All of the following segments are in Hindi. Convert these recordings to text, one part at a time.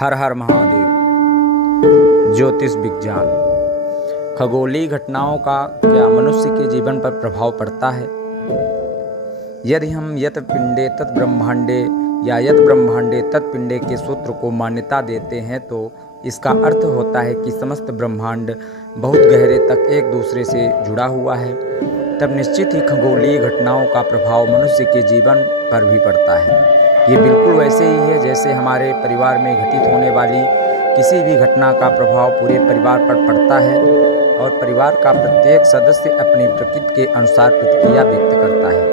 हर हर महादेव। ज्योतिष विज्ञान। खगोलीय घटनाओं का क्या मनुष्य के जीवन पर प्रभाव पड़ता है? यदि हम यत पिंडे तत् ब्रह्मांडे या यत ब्रह्मांडे तत् पिंडे के सूत्र को मान्यता देते हैं तो इसका अर्थ होता है कि समस्त ब्रह्मांड बहुत गहरे तक एक दूसरे से जुड़ा हुआ है। तब निश्चित ही खगोलीय घटनाओं का प्रभाव मनुष्य के जीवन पर भी पड़ता है। ये बिल्कुल वैसे ही है जैसे हमारे परिवार में घटित होने वाली किसी भी घटना का प्रभाव पूरे परिवार पर पड़ता है और परिवार का प्रत्येक सदस्य अपनी प्रकृति के अनुसार प्रतिक्रिया व्यक्त करता है।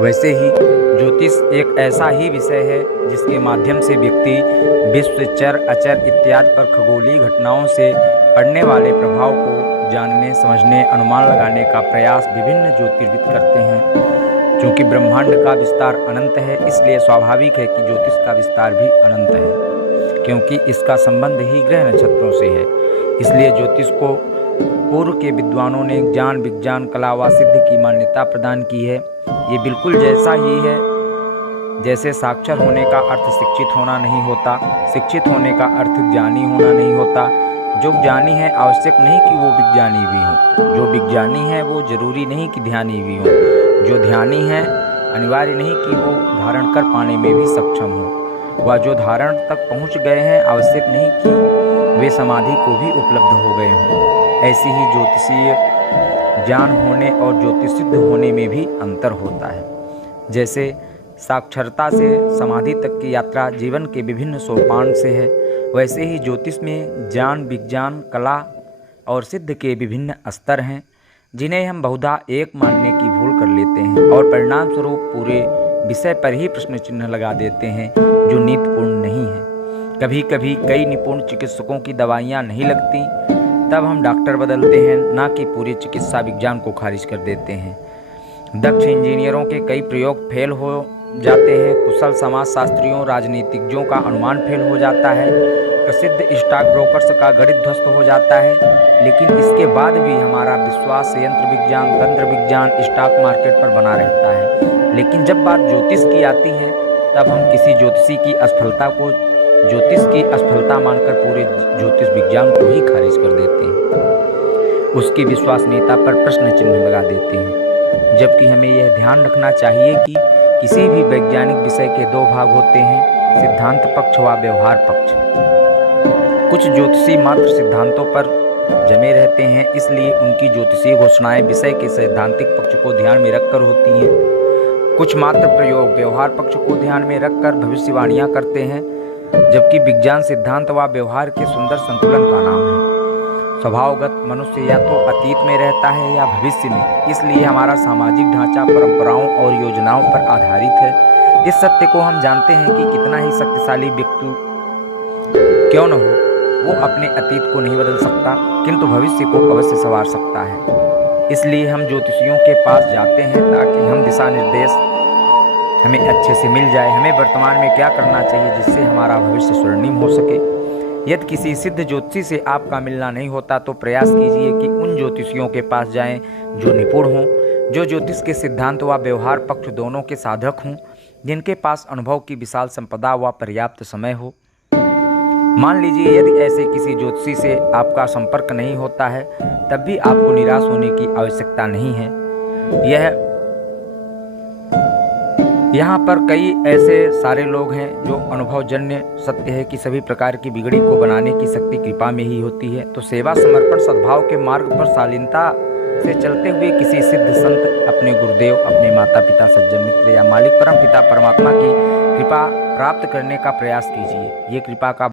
वैसे ही ज्योतिष एक ऐसा ही विषय है जिसके माध्यम से व्यक्ति विश्व, चर, अचर इत्यादि पर खगोलीय घटनाओं से पड़ने वाले प्रभाव को जानने, समझने, अनुमान लगाने का प्रयास विभिन्न ज्योतिर्विद करते हैं। क्योंकि ब्रह्मांड का विस्तार अनंत है, इसलिए स्वाभाविक है कि ज्योतिष का विस्तार भी अनंत है, क्योंकि इसका संबंध ही ग्रह नक्षत्रों से है। इसलिए ज्योतिष को पूर्व के विद्वानों ने ज्ञान, विज्ञान, कला व सिद्धि की मान्यता प्रदान की है। ये बिल्कुल जैसा ही है जैसे साक्षर होने का अर्थ शिक्षित होना नहीं होता, शिक्षित होने का अर्थ ज्ञानी होना नहीं होता। जो ज्ञानी है आवश्यक नहीं कि वो विज्ञानी भी हो, जो विज्ञानी है वो जरूरी नहीं कि ध्यानी भी हो, जो ध्यानी है अनिवार्य नहीं कि वो धारण कर पाने में भी सक्षम हो, व जो धारण तक पहुंच गए हैं आवश्यक नहीं कि वे समाधि को भी उपलब्ध हो गए हों। ऐसी ही ज्योतिषीय ज्ञान होने और ज्योतिषिद्ध होने में भी अंतर होता है। जैसे साक्षरता से समाधि तक की यात्रा जीवन के विभिन्न सोपान से है, वैसे ही ज्योतिष में ज्ञान, विज्ञान, कला और सिद्ध के विभिन्न स्तर हैं जिन्हें हम बहुधा एक मानने की भूल कर लेते हैं और परिणाम स्वरूप पूरे विषय पर ही प्रश्न चिन्ह लगा देते हैं जो नीतिपूर्ण नहीं है। कभी कभी कई निपुण चिकित्सकों की दवाइयाँ नहीं लगती, तब हम डॉक्टर बदलते हैं, ना कि पूरे चिकित्सा विज्ञान को खारिज कर देते हैं। दक्ष इंजीनियरों के कई प्रयोग फेल हो जाते हैं, कुशल समाजशास्त्रियों, राजनीतिज्ञों का अनुमान फेल हो जाता है, प्रसिद्ध स्टॉक ब्रोकर्स का गणित ध्वस्त हो जाता है, लेकिन इसके बाद भी हमारा विश्वास यंत्र विज्ञान, तंत्र विज्ञान, स्टॉक मार्केट पर बना रहता है। लेकिन जब बात ज्योतिष की आती है तब हम किसी ज्योतिषी की असफलता को ज्योतिष की असफलता मानकर पूरे ज्योतिष विज्ञान को ही खारिज कर देते हैं, उसकी विश्वसनीयता पर प्रश्न चिन्ह लगा देते हैं। जबकि हमें यह ध्यान रखना चाहिए कि किसी भी वैज्ञानिक विषय के दो भाग होते हैं, सिद्धांत पक्ष व व्यवहार पक्ष। कुछ ज्योतिषी मात्र सिद्धांतों पर जमे रहते हैं, इसलिए उनकी ज्योतिषीय घोषणाएं विषय के सैद्धांतिक पक्ष को ध्यान में रखकर होती हैं। कुछ मात्र प्रयोग व्यवहार पक्ष को ध्यान में रखकर भविष्यवाणियां करते हैं, जबकि विज्ञान सिद्धांत व व्यवहार के सुंदर संतुलन का नाम है। स्वभावगत मनुष्य या तो अतीत में रहता है या भविष्य में, इसलिए हमारा सामाजिक ढांचा परंपराओं और योजनाओं पर आधारित है। इस सत्य को हम जानते हैं कि कितना ही शक्तिशाली व्यक्ति क्यों न हो, वो अपने अतीत को नहीं बदल सकता, किंतु भविष्य को अवश्य संवार सकता है। इसलिए हम ज्योतिषियों के पास जाते हैं ताकि हम दिशा निर्देश हमें अच्छे से मिल जाए, हमें वर्तमान में क्या करना चाहिए जिससे हमारा भविष्य स्वर्णिम हो सके। यदि किसी सिद्ध ज्योतिषी से आपका मिलना नहीं होता तो प्रयास कीजिए कि उन ज्योतिषियों के पास जाएं जो निपुण हों, जो ज्योतिष के सिद्धांत व व्यवहार पक्ष दोनों के साधक हों, जिनके पास अनुभव की विशाल संपदा व पर्याप्त समय हो। मान लीजिए यदि ऐसे किसी ज्योतिषी से आपका संपर्क नहीं होता है, तब भी आपको निराश होने की आवश्यकता नहीं है। यहाँ पर कई ऐसे सारे लोग हैं जो अनुभवजन्य सत्य है कि सभी प्रकार की बिगड़ी को बनाने की शक्ति कृपा में ही होती है। तो सेवा, समर्पण, सद्भाव के मार्ग पर शालीनता से चलते हुए किसी सिद्ध संत, अपने गुरुदेव, अपने माता पिता, सज्जन मित्र या मालिक परम पिता परमात्मा की कृपा प्राप्त करने का प्रयास कीजिए। ये कृपा का